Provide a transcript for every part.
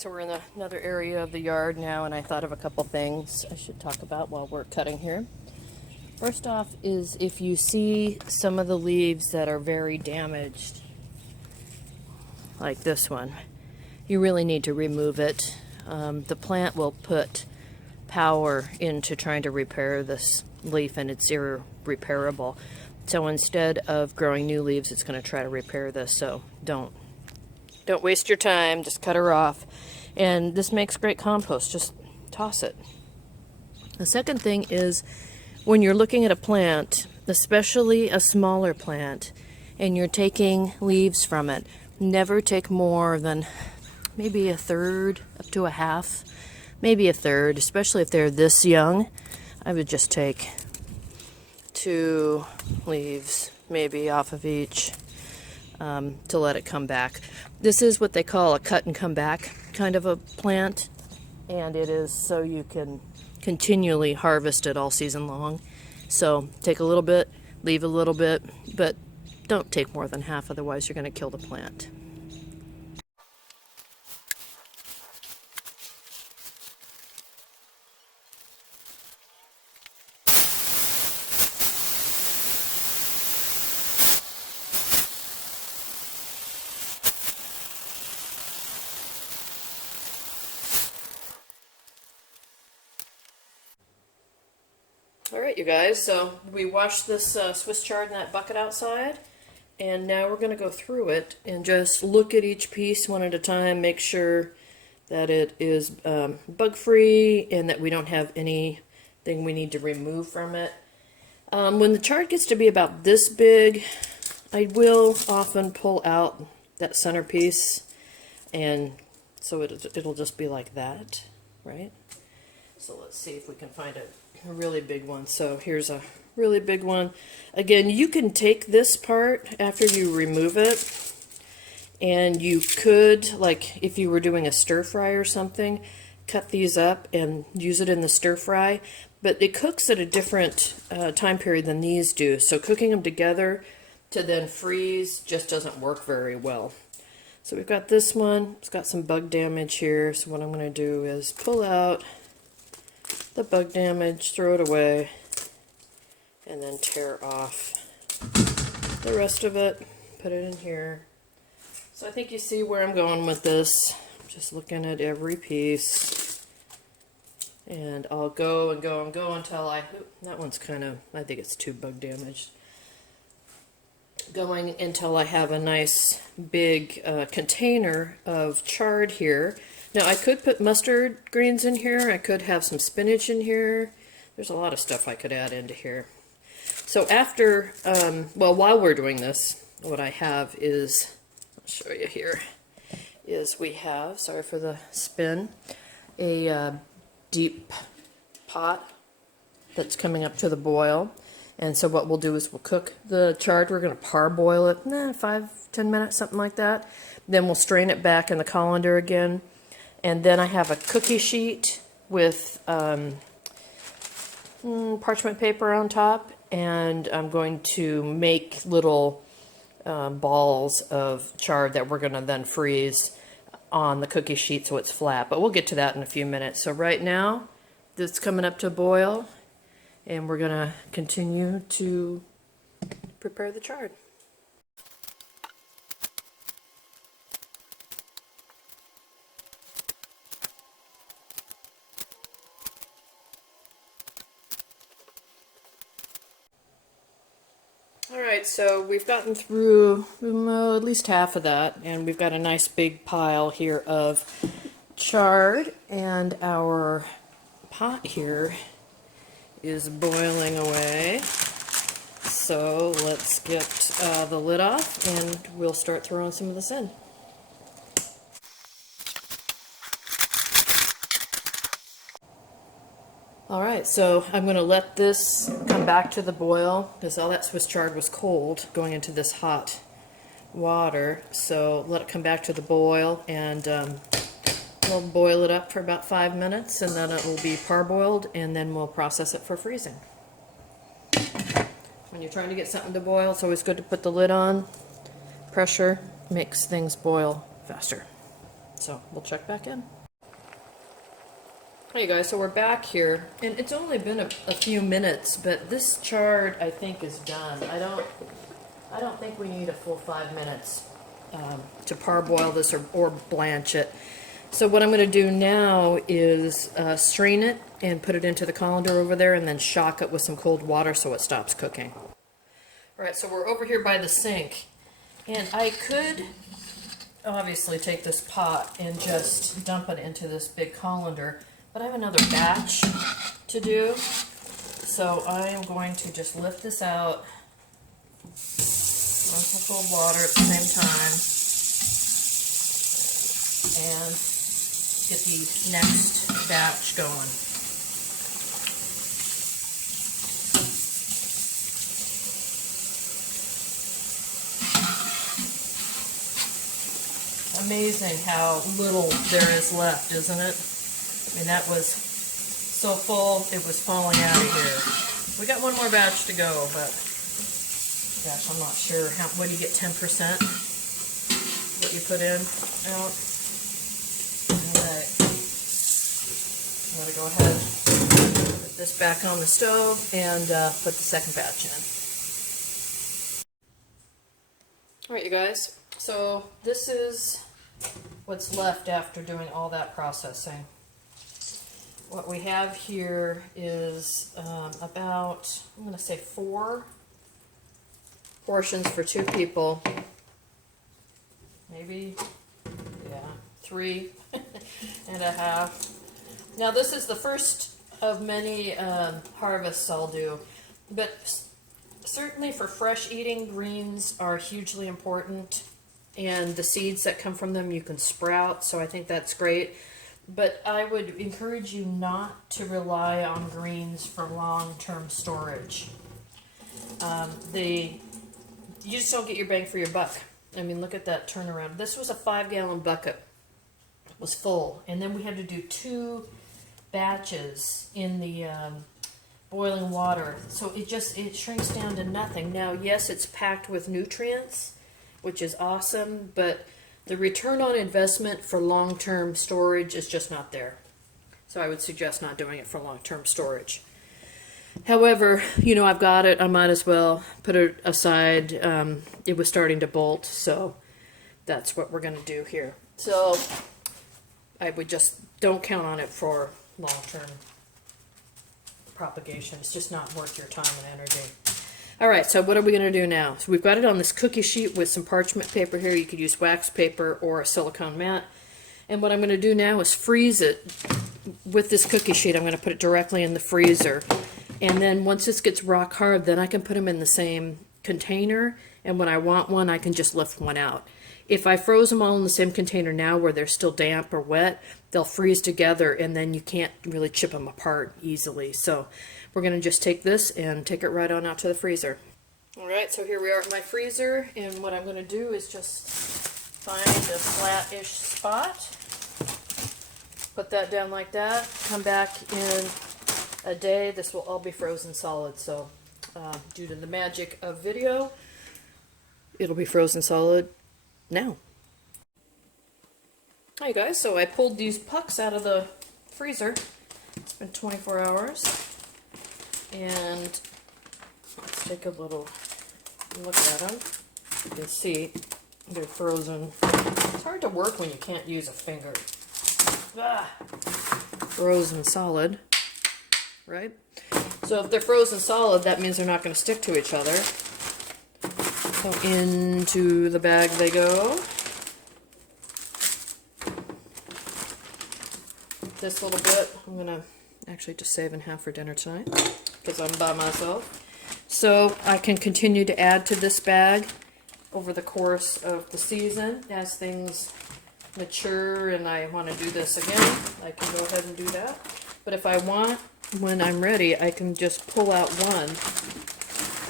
Alright, so we're in another area of the yard now, and I thought of a couple things I should talk about while we're cutting here. First off is if you see some of the leaves that are very damaged, like this one, you really need to remove it. The plant will put power into trying to repair this leaf, and it's irreparable. So instead of growing new leaves, it's going to try to repair this, so don't waste your time, just cut her off. And this makes great compost, just toss it. The second thing is when you're looking at a plant, especially a smaller plant, and you're taking leaves from it, never take more than maybe a third up to a half, maybe a third, especially if they're this young. I would just take 2 leaves maybe off of each to let it come back. This is what they call a cut and come back kind of a plant, and it is so you can continually harvest it all season long. So take a little bit, leave a little bit, but don't take more than half, otherwise you're going to kill the plant. Alright, you guys, so we washed this Swiss chard in that bucket outside, and now we're going to go through it and just look at each piece one at a time, make sure that it is bug-free and that we don't have anything we need to remove from it. When the chard gets to be about this big, I will often pull out that centerpiece, and so it'll just be like that, right? So let's see if we can find a really big one. So here's a really big one. Again, you can take this part after you remove it, and you could, like if you were doing a stir fry or something, cut these up and use it in the stir fry, but it cooks at a different time period than these do, so cooking them together to then freeze just doesn't work very well. So we've got this one, it's got some bug damage here, so what I'm going to do is pull out the bug damage, throw it away, and then tear off the rest of it, put it in here. So I think you see where I'm going with this. Just looking at every piece, and I'll go and go and go until that one's kind of, I think it's too bug damaged. Going until I have a nice big container of chard here. Now I could put mustard greens in here, I could have some spinach in here. There's a lot of stuff I could add into here. So after, well, while we're doing this, what I have is, I'll show you here, is we have, sorry for the spin, a deep pot that's coming up to the boil. And so what we'll do is we'll cook the chard. We're going to parboil it, 5-10 minutes, something like that. Then we'll strain it back in the colander again. And then I have a cookie sheet with parchment paper on top, and I'm going to make little balls of chard that we're going to then freeze on the cookie sheet so it's flat. But we'll get to that in a few minutes. So right now, this is coming up to boil, and we're going to continue to prepare the chard. Alright, so we've gotten through at least half of that, and we've got a nice big pile here of chard, and our pot here is boiling away. So let's get the lid off, and we'll start throwing some of this in. Alright, so I'm going to let this come back to the boil, because all that Swiss chard was cold going into this hot water. So let it come back to the boil, and we'll boil it up for about 5 minutes, and then it will be parboiled, and then we'll process it for freezing. When you're trying to get something to boil, it's always good to put the lid on. Pressure makes things boil faster. So we'll check back in. Hey guys, so we're back here, and it's only been a few minutes, but this chard I think is done. I don't think we need a full 5 minutes to parboil this or blanch it. So what I'm going to do now is strain it and put it into the colander over there, and then shock it with some cold water so it stops cooking. All right, so we're over here by the sink, and I could obviously take this pot and just dump it into this big colander. But I have another batch to do, so I am going to just lift this out, run some cold water at the same time, and get the next batch going. Amazing how little there is left, isn't it? I mean, that was so full, it was falling out of here. We got one more batch to go, but gosh, I'm not sure. What do you get, 10%? What you put in out? Alright. I'm going to go ahead and put this back on the stove and put the second batch in. Alright, you guys. So this is what's left after doing all that processing. What we have here is about, I'm going to say 4 portions for 2 people. Maybe, yeah, 3.5. Now this is the first of many harvests I'll do, but certainly for fresh eating, greens are hugely important, and the seeds that come from them you can sprout, so I think that's great. But I would encourage you not to rely on greens for long-term storage. You just don't get your bang for your buck. I mean, look at that turnaround. This was a 5-gallon bucket. It was full. And then we had to do 2 batches in the boiling water. So it shrinks down to nothing. Now, yes, it's packed with nutrients, which is awesome, but the return on investment for long-term storage is just not there. So I would suggest not doing it for long-term storage. However, you know, I've got it. I might as well put it aside. It was starting to bolt, so that's what we're going to do here. So I would just don't count on it for long-term propagation. It's just not worth your time and energy. All right, so what are we going to do now? So we've got it on this cookie sheet with some parchment paper here. You could use wax paper or a silicone mat. And what I'm going to do now is freeze it with this cookie sheet. I'm going to put it directly in the freezer. And then once this gets rock hard, then I can put them in the same container. And when I want one, I can just lift one out. If I froze them all in the same container now where they're still damp or wet, they'll freeze together and then you can't really chip them apart easily. So we're going to just take this and take it right on out to the freezer. Alright, so here we are at my freezer, and what I'm going to do is just find a flat-ish spot, put that down like that, come back in a day. This will all be frozen solid, so due to the magic of video, it'll be frozen solid now. Hi guys, so I pulled these pucks out of the freezer. It's been 24 hours. And let's take a little look at them. You can see they're frozen. It's hard to work when you can't use a finger. Ah, frozen solid, right? So if they're frozen solid, that means they're not going to stick to each other. So into the bag they go. This little bit, I'm going to actually just save in half for dinner tonight because I'm by myself. So I can continue to add to this bag over the course of the season as things mature and I want to do this again. I can go ahead and do that. But if I want, when I'm ready, I can just pull out one,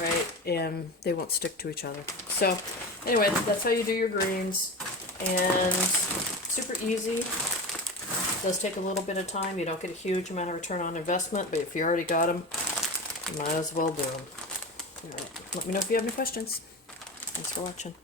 right, and they won't stick to each other. So anyway, that's how you do your greens, and super easy. Does take a little bit of time. You don't get a huge amount of return on investment, but if you already got them, you might as well do them. All right. Let me know if you have any questions. Thanks for watching.